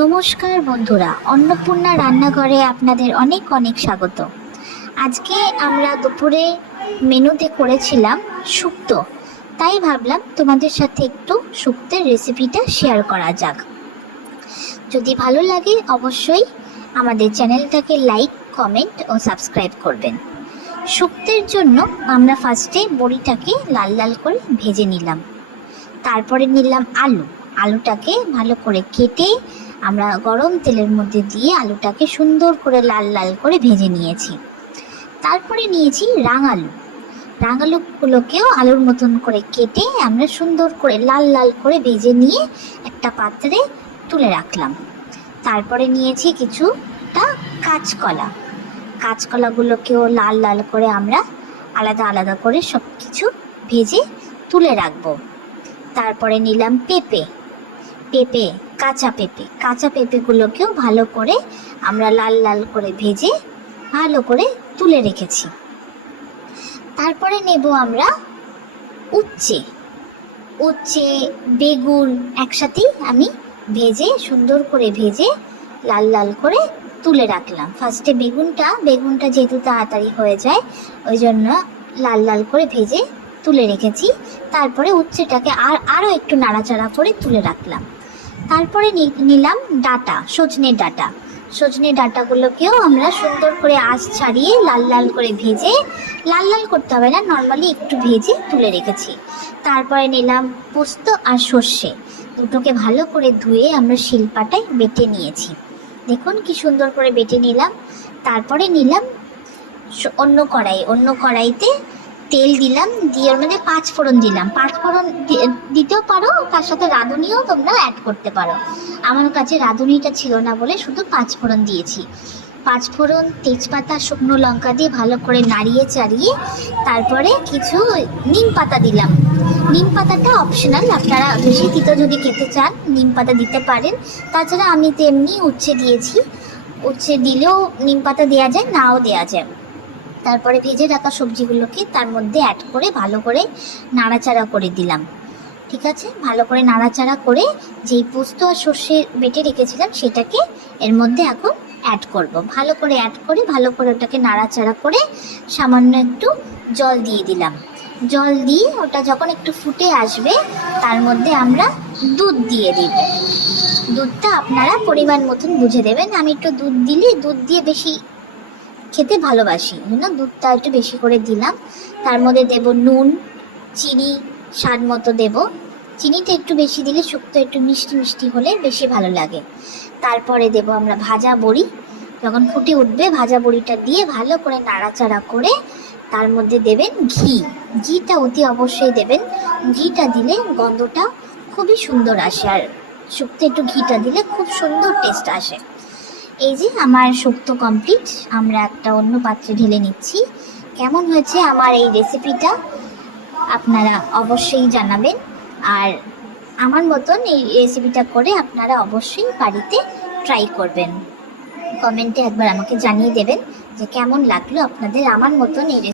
নমস্কার বন্ধুরা, অন্নপূর্ণা রান্নাঘরে আপনাদের অনেক অনেক স্বাগত। আজকে আমরা দুপুরে মেনুতে করেছিলাম শুক্তো তাই ভাবলাম তোমাদের সাথে একটু শুক্তের রেসিপিটা শেয়ার করা যাক। যদি ভালো লাগে অবশ্যই আমাদের চ্যানেলটাকে লাইক, কমেন্ট ও সাবস্ক্রাইব করবেন। শুক্তের জন্য আমরা ফার্স্টে বড়িটাকে লাল লাল করে ভেজে নিলাম। তারপরে নিলাম আলু। আলুটাকে ভালো করে কেটে আমরা গরম তেলের মধ্যে দিয়ে আলুটাকে সুন্দর করে লাল লাল করে ভেজে নিয়েছি। তারপরে নিয়েছি রাঙালু। রাঙালুগুলোকেও আলুর মতন করে কেটে আমরা সুন্দর করে লাল লাল করে ভেজে নিয়ে একটা পাত্রে তুলে রাখলাম। তারপরে নিয়েছি কিছুটা কাঁচকলা। কাঁচকলাগুলোকেও লাল লাল করে আমরা আলাদা আলাদা করে সব কিছু ভেজে তুলে রাখব। তারপরে নিলাম পেঁপে। পেঁপে, কাঁচা পেঁপে। কাঁচা পেঁপেগুলোকেও ভালো করে আমরা লাল লাল করে ভেজে ভালো করে তুলে রেখেছি। তারপরে নেব আমরা উচ্ছে। উচ্ছে, বেগুন একসাথেই আমি ভেজে, সুন্দর করে ভেজে লাল লাল করে তুলে রাখলাম। ফার্স্টে বেগুনটা বেগুনটা যেহেতু তাড়াতাড়ি হয়ে যায়, ওই জন্য লাল লাল করে ভেজে তুলে রেখেছি। তারপরে উচ্ছেটাকে আর আরও একটু নাড়াচাড়া করে তুলে রাখলাম। তারপরে নিলাম ডাটা সজনে ডাটা। সজনে ডাটাগুলোকেও আমরা সুন্দর করে আঁচ ছাড়িয়ে লাল লাল করে ভেজে, লাল লাল করতে হবে না, নর্মালি একটু ভেজে তুলে রেখেছি। তারপরে নিলাম পোস্ত আর সর্ষে। দুটোকে ভালো করে ধুয়ে আমরা শিলপাটায় বেটে নিয়েছি। দেখুন কি সুন্দর করে বেটে নিলাম। তারপরে নিলাম অন্য কড়াই, অন্য কড়াইতে তেল দিলাম, দিয়ে ওর মধ্যে পাঁচ ফোড়ন দিলাম। পাঁচ ফোড়ন দিতেও পারো, তার সাথে রাঁধুনিও তোমরা অ্যাড করতে পারো। আমার কাছে রাঁধুনিটা ছিল না বলে শুধু পাঁচ ফোড়ন দিয়েছি। পাঁচ ফোড়ন, তেজপাতা, শুকনো লঙ্কা দিয়ে ভালো করে নাড়িয়ে চাড়িয়ে তারপরে কিছু নিম পাতা দিলাম। নিম পাতাটা অপশনাল আপনারা বেশি তিতো যদি খেতে চান, নিম পাতা দিতে পারেন। তাছাড়া আমি তেমনি উচ্ছে দিয়েছি। উচ্ছে দিলেও নিম পাতা দেওয়া যায়, নাও দেওয়া যায়। তারপরে ভেজে রাখা সবজিগুলোকে তার মধ্যে অ্যাড করে ভালো করে নাড়াচাড়া করে দিলাম। ঠিক আছে? ভালো করে নাড়াচাড়া করে যেই পোস্ত আর সর্ষে বেটে রেখেছিলাম সেটাকে এর মধ্যে এখন অ্যাড করব। ভালো করে অ্যাড করে, ভালো করে ওটাকে নাড়াচাড়া করে সামান্য একটু জল দিয়ে দিলাম। জল দিয়ে ওটা যখন একটু ফুটে আসবে, তার মধ্যে আমরা দুধ দিয়ে দিব। দুধটা আপনারা পরিমাণ মতন বুঝে দেবেন। আমি একটু দুধ দিলে দুধ দিয়ে বেশি খেতে ভালোবাসি। না? দুধটা একটু বেশি করে দিলাম। তার মধ্যে দেব নুন, চিনি, স্বাদ মতো দেব। চিনিটা একটু বেশি দিলে শুক্তো একটু মিষ্টি মিষ্টি হলে বেশি ভালো লাগে। তারপরে দেব আমরা ভাজা বড়ি। যখন ফুটে উঠবে, ভাজা বড়িটা দিয়ে ভালো করে নাড়াচাড়া করে তার মধ্যে দেবেন ঘি। ঘিটা অতি অবশ্যই দেবেন। ঘিটা দিলে গন্ধটা খুবই সুন্দর আসে। আর শুক্তো একটু ঘিটা দিলে খুব সুন্দর টেস্ট আসে। এই যে আমার শুক্তো কমপ্লিট আমরা একটা অন্য পাত্রে ঢেলে নিচ্ছি। কেমন হয়েছে আমার এই রেসিপিটা আপনারা অবশ্যই জানাবেন। আর আমার মতন এই রেসিপিটা করে আপনারা অবশ্যই বাড়িতে ট্রাই করবেন। কমেন্টে একবার আমাকে জানিয়ে দেবেন যে কেমন লাগল আপনাদের আমার মতন এই